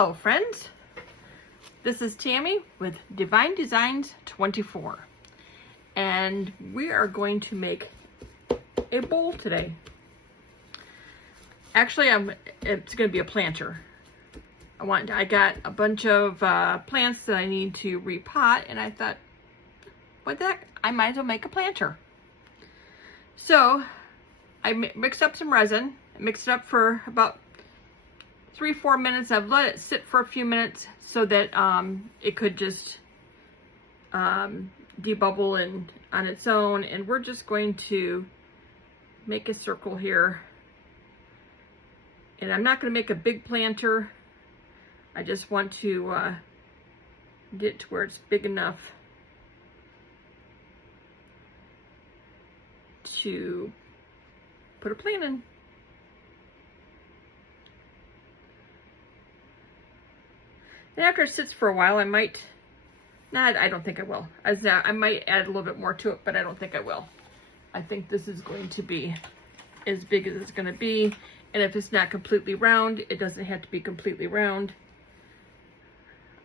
Hello friends, this is Tammy with Divine Designs 24 and we are going to make a bowl today. Actually, it's going to be a planter. I got a bunch of plants that I need to repot, and I thought, what the heck, I might as well make a planter. So I mixed up some resin, mixed it up for about 3-4 minutes. I've let it sit for a few minutes so that it could just debubble and on its own, and we're just going to make a circle here. And I'm not going to make a big planter. I just want to get to where it's big enough to put a plant in. And after it sits for a while, I might, I don't think I will. I might add a little bit more to it, but I don't think I will. I think this is going to be as big as it's going to be. And if it's not completely round, it doesn't have to be completely round.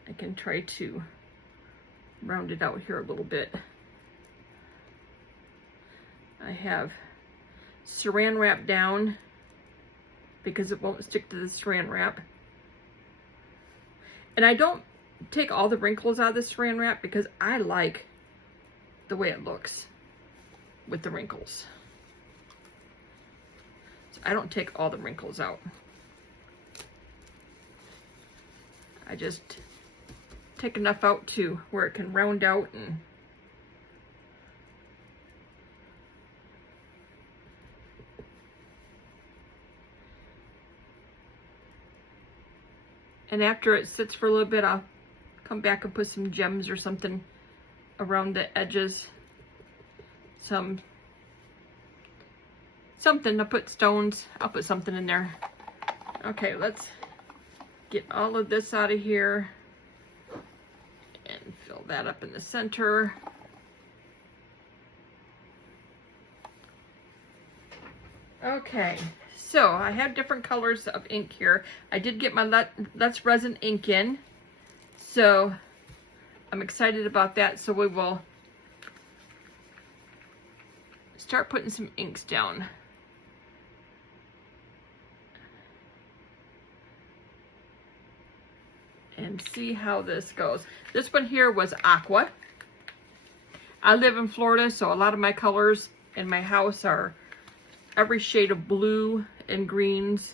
I can try to round it out here a little bit. I have saran wrap down because it won't stick to the saran wrap. And I don't take all the wrinkles out of the saran wrap because I like the way it looks with the wrinkles. So I don't take all the wrinkles out. I just take enough out to where it can round out and after it sits for a little bit, I'll come back and put some gems or something around the edges. Something, I'll put stones, I'll put something in there. Okay, let's get all of this out of here and fill that up in the center. Okay, so I have different colors of ink here. I did get my Let's Resin ink in, so I'm excited about that. So we will start putting some inks down. And see how this goes. This one here was aqua. I live in Florida, so a lot of my colors in my house are every shade of blue and greens.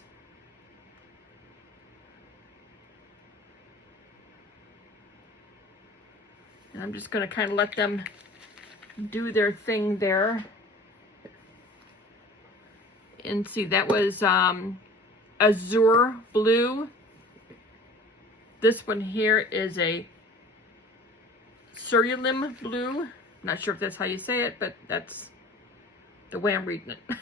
And I'm just going to kind of let them do their thing there. And see, that was azure blue. This one here is a cerulean blue. Not sure if that's how you say it, but that's the way I'm reading it.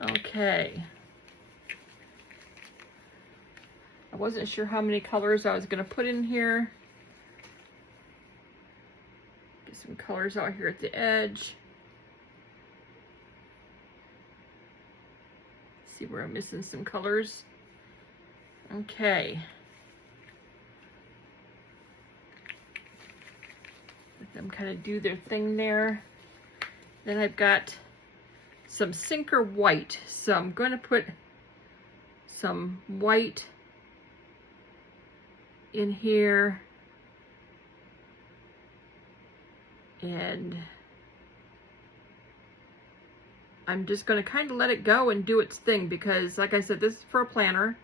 Okay. I wasn't sure how many colors I was going to put in here. Get some colors out here at the edge. See where I'm missing some colors. Okay. Let them kind of do their thing there. Then I've got some Sinker white. So I'm going to put some white in here. And I'm just going to kind of let it go and do its thing because, like I said, this is for a planner.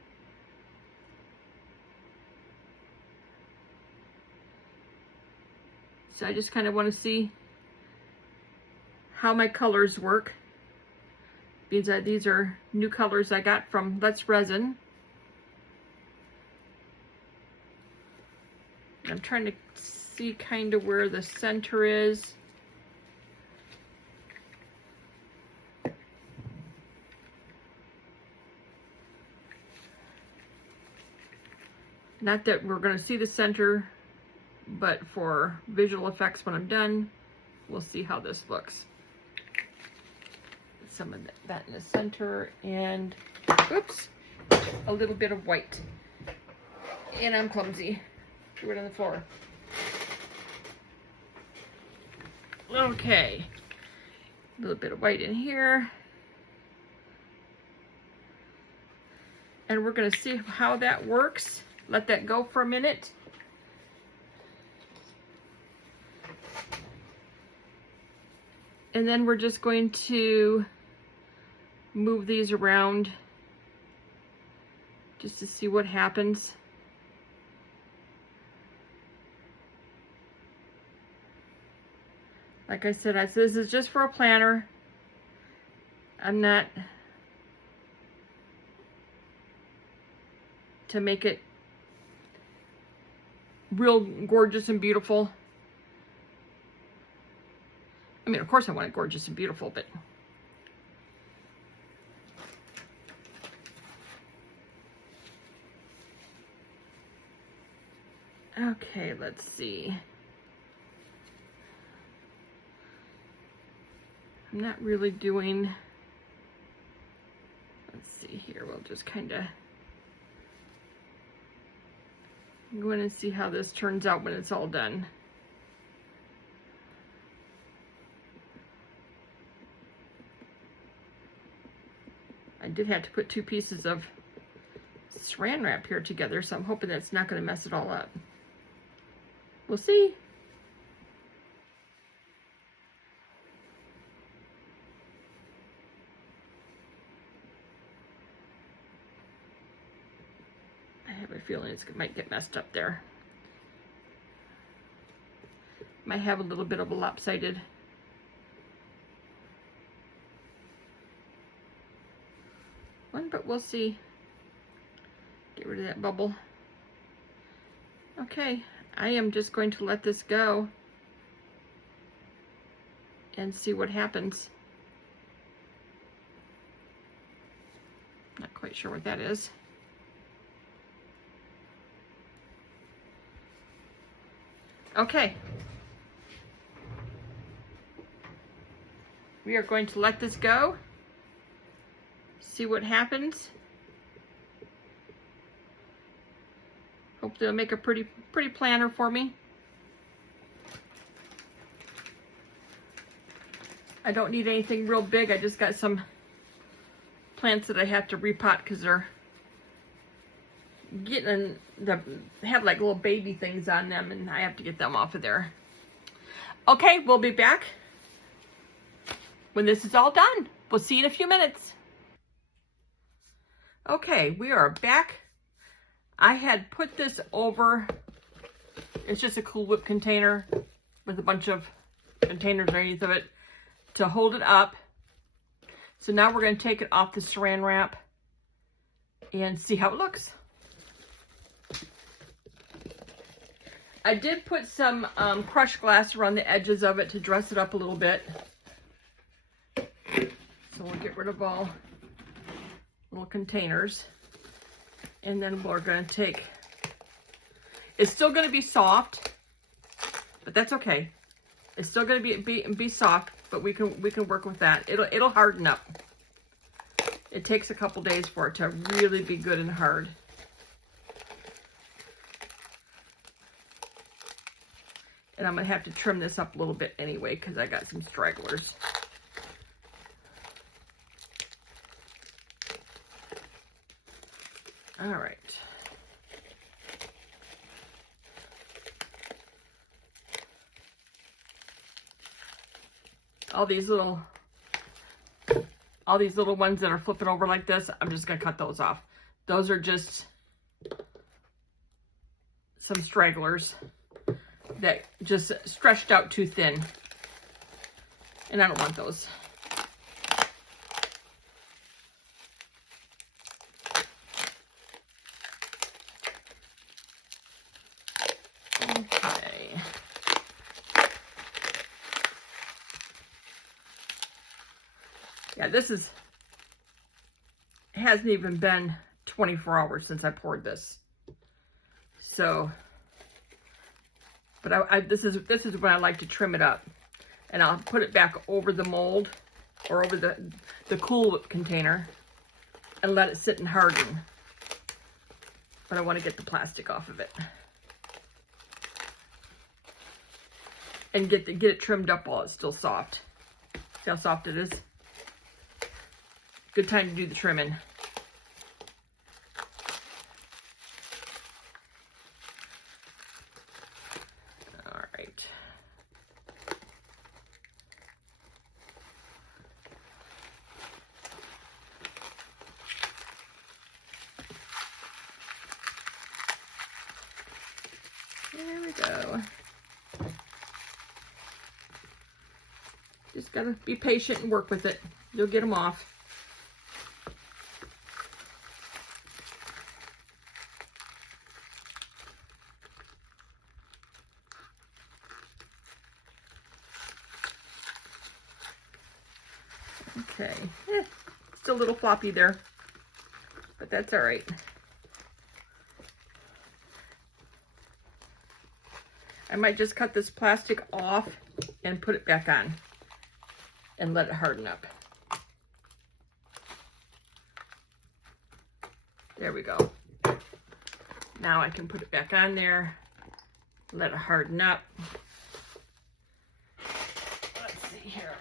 So I just kind of want to see how my colors work. These are new colors I got from Let's Resin. I'm trying to see kind of where the center is. Not that we're going to see the center, but for visual effects when I'm done, we'll see how this looks. some of that in the center, and oops, a little bit of white. And I'm clumsy. Threw it on the floor. Okay, a little bit of white in here. And we're gonna see how that works. Let that go for a minute. And then we're just going to move these around just to see what happens. Like I said, this is just for a planner. I'm not to make it real gorgeous and beautiful. I mean, of course I want it gorgeous and beautiful, but okay, let's see. I'm not really doing, let's see here, we'll just kind of go in and see how this turns out when it's all done. I did have to put 2 pieces of saran wrap here together, so I'm hoping that's not going to mess it all up. We'll see. I have a feeling it might get messed up there. Might have a little bit of a lopsided. One, but we'll see. Get rid of that bubble. Okay, I am just going to let this go and see what happens. Not quite sure what that is. Okay. We are going to let this go. See what happens. Hopefully it'll make a pretty planner for me. I don't need anything real big. I just got some plants that I have to repot because they're getting have like little baby things on them, and I have to get them off of there. Okay, we'll be back when this is all done. We'll see you in a few minutes. Okay, we are back. I had put this over, it's just a Cool Whip container with a bunch of containers underneath of it to hold it up. So now we're going to take it off the saran wrap and see how it looks. I did put some crushed glass around the edges of it to dress it up a little bit. So we'll get rid of all little containers, and then we're going to take, it's still going to be soft, but that's okay. It's still going to be soft, but we can work with that. It'll harden up. It takes a couple days for it to really be good and hard. And I'm going to have to trim this up a little bit anyway because I got some stragglers. All right. All these little ones that are flipping over like this, I'm just gonna cut those off. Those are just some stragglers that just stretched out too thin, and I don't want those. Okay. Yeah, it hasn't even been 24 hours since I poured this. So, but this is when I like to trim it up, and I'll put it back over the mold or over the Cool Whip container and let it sit and harden. But I want to get the plastic off of it. And get it trimmed up while it's still soft. See how soft it is? Good time to do the trimming. All right. There we go. Just gotta be patient and work with it. You'll get them off. Okay, still a little floppy there, but that's all right. I might just cut this plastic off and put it back on and let it harden up. There we go. Now I can put it back on there, let it harden up. Let's see here.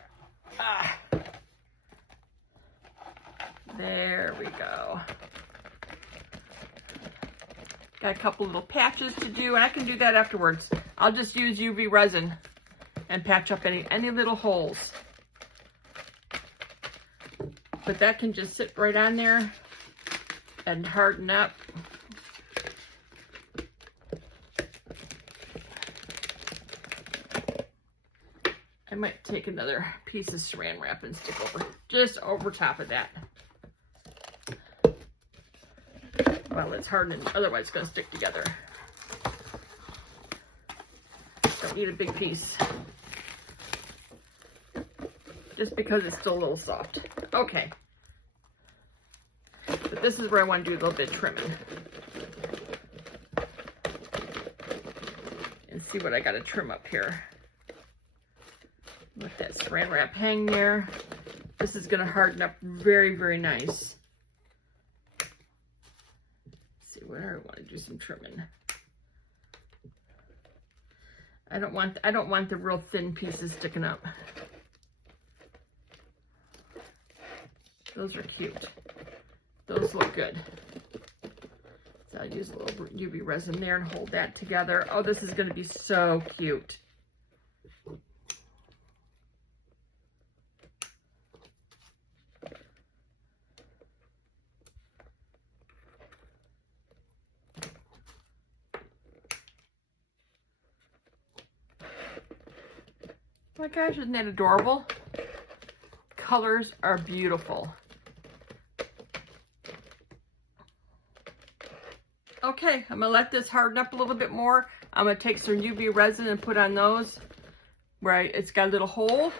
There we go. Got a couple little patches to do, and I can do that afterwards. I'll just use UV resin and patch up any little holes. But that can just sit right on there and harden up. I might take another piece of saran wrap and stick just over top of that. Well, it's hardening, otherwise it's going to stick together. Don't need a big piece. Just because it's still a little soft. Okay. But this is where I want to do a little bit of trimming. And see what I got to trim up here. Let that saran wrap hang there. This is going to harden up very, very nice. Let's see where I want to do some trimming. I don't want the real thin pieces sticking up. Those are cute. Those look good. So I'll use a little UV resin there and hold that together. Oh, this is going to be so cute. Oh my gosh, isn't that adorable? Colors are beautiful. Okay, I'm gonna let this harden up a little bit more. I'm gonna take some UV resin and put on those where it's got a little hole.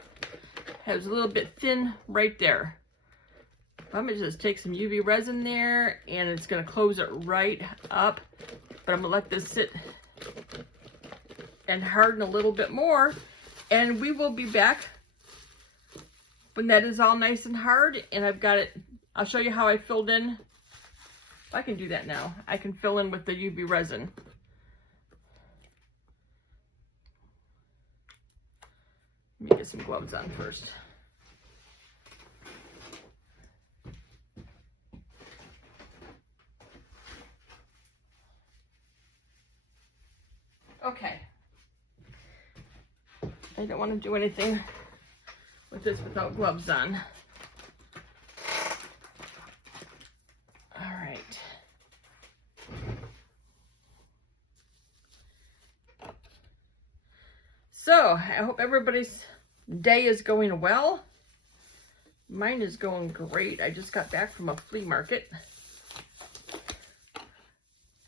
Has a little bit thin right there. I'm gonna just take some UV resin there and it's gonna close it right up. But I'm gonna let this sit and harden a little bit more. And we will be back when that is all nice and hard and I've got it. I'll show you how I filled in. I can do that now. I can fill in with the UV resin. Let me get some gloves on first. Okay. I don't want to do anything with this without gloves on. All right. So, I hope everybody's day is going well. Mine is going great. I just got back from a flea market.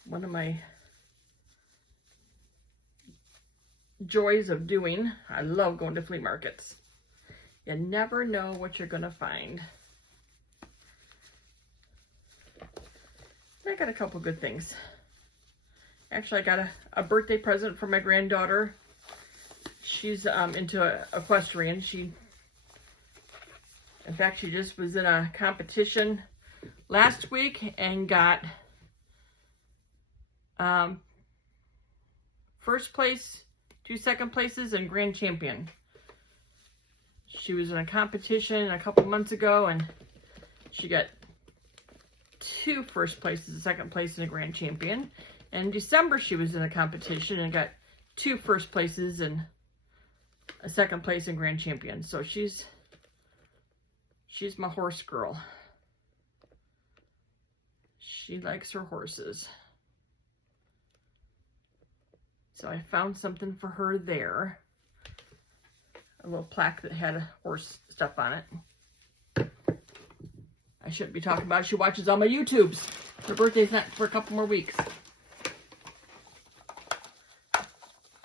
One of my joys of doing. I love going to flea markets. You never know what you're gonna find. I got a couple good things. Actually, I got a birthday present for my granddaughter. She's into equestrian. She In fact, she just was in a competition last week and got first place, 2 second places, and grand champion. She was in a competition a couple months ago and she got 2 first places, a second place, and a grand champion. And in December, she was in a competition and got 2 first places and a second place and grand champion. So she's my horse girl. She likes her horses. So I found something for her there. A little plaque that had horse stuff on it. I shouldn't be talking about it. She watches all my YouTubes. Her birthday's not for a couple more weeks.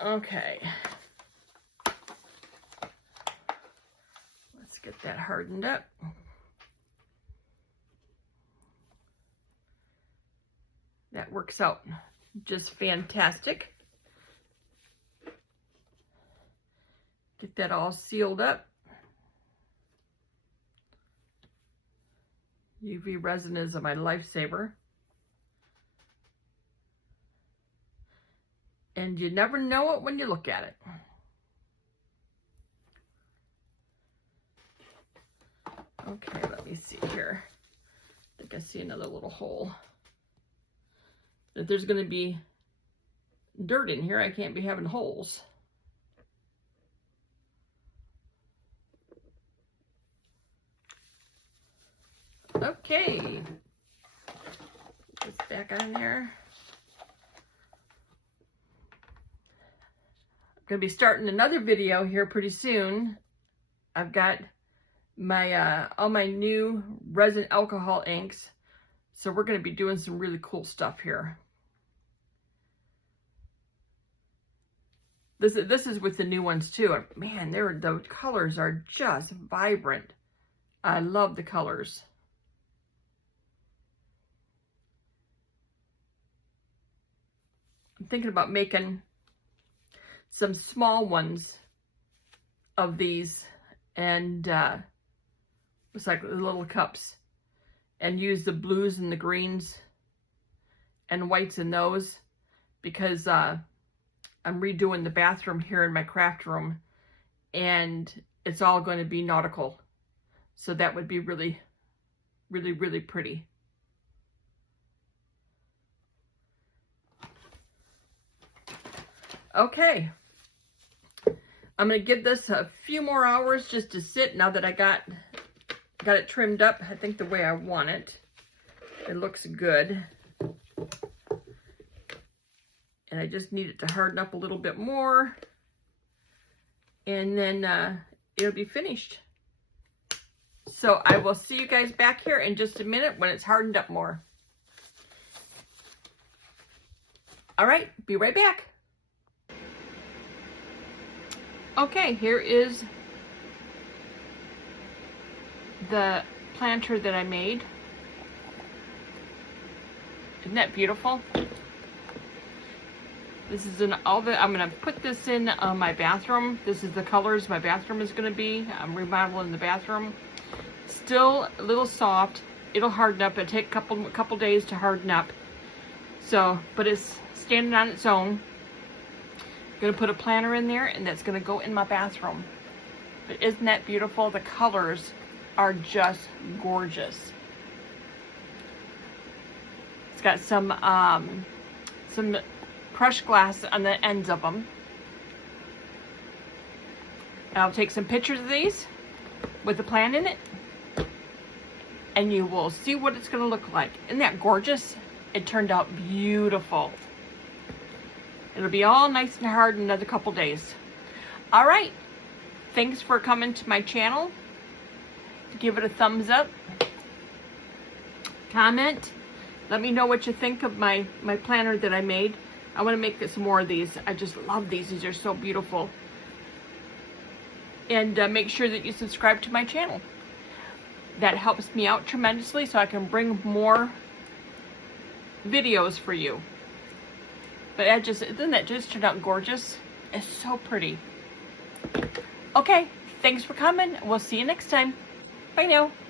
Okay. Let's get that hardened up. That works out just fantastic. Get that all sealed up. UV resin is my lifesaver. And you never know it when you look at it. Okay, let me see here. I think I see another little hole. If there's going to be dirt in here, I can't be having holes. Okay. Put this back on there. I'm going to be starting another video here pretty soon. I've got my all my new resin alcohol inks. So we're going to be doing some really cool stuff here. This is with the new ones too. Man, the colors are just vibrant. I love the colors. I'm thinking about making some small ones of these and it's like little cups, and use the blues and the greens and whites in those, because I'm redoing the bathroom here in my craft room and it's all going to be nautical. So that would be really, really, really pretty. Okay. I'm going to give this a few more hours just to sit now that I got it trimmed up, I think the way I want it. It looks good. And I just need it to harden up a little bit more. And then it'll be finished. So I will see you guys back here in just a minute when it's hardened up more. All right, be right back. Okay, here is the planter that I made. Isn't that beautiful? This is I'm going to put this in my bathroom. This is the colors my bathroom is going to be. I'm remodeling the bathroom. Still a little soft. It'll harden up. It'll take a couple days to harden up. So, but it's standing on its own. I'm going to put a planter in there, and that's going to go in my bathroom. But isn't that beautiful? The colors are just gorgeous. It's got some crushed glass on the ends of them. I'll take some pictures of these with the plant in it, and you will see what it's going to look like. Isn't that gorgeous? It turned out beautiful. It'll be all nice and hard in another couple days. All right. Thanks for coming to my channel. Give it a thumbs up. Comment. Let me know what you think of my planner that I made. I want to make some more of these. I just love these. These are so beautiful. And make sure that you subscribe to my channel. That helps me out tremendously so I can bring more videos for you. But doesn't that just turn out gorgeous? It's so pretty. Okay, thanks for coming. We'll see you next time. Bye now.